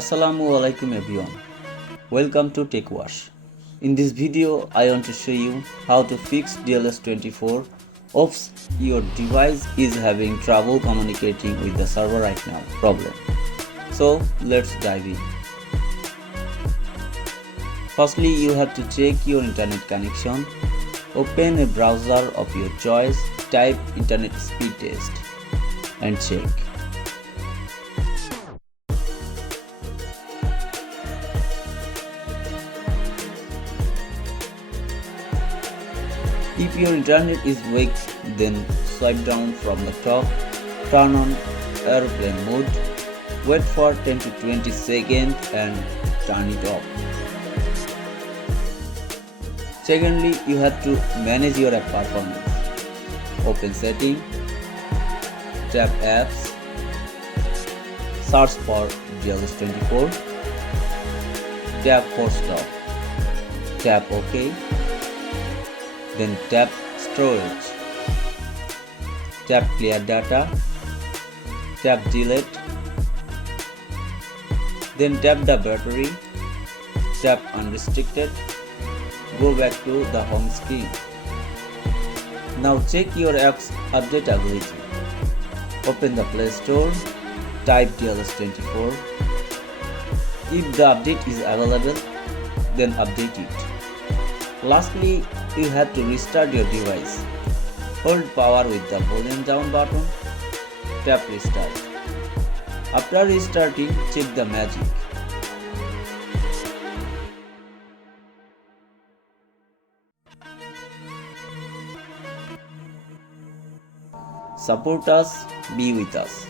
Assalamu alaikum everyone. Welcome to Tech Wash. In this video, I want to show you how to fix DLS 24 if your device is having trouble communicating with the server right now problem. So let's dive in. Firstly, you have to check your internet connection. Open a browser of your choice, type internet speed test and check. If your internet is weak, then swipe down from the top, turn on airplane mode, wait for 10 to 20 seconds and turn it off. Secondly, you have to manage your app performance. Open setting, tap apps, search for DLS 24, tap force stop, tap OK, then tap storage, tap clear data, tap delete, then tap the battery, tap unrestricted, go back to the home screen. Now check your app's update ability. Open the Play Store, type DLS 24. If the update is available, then update it. Lastly, you have to restart your device. Hold power with the volume down button, tap restart. After restarting, check the magic. Support us, be with us.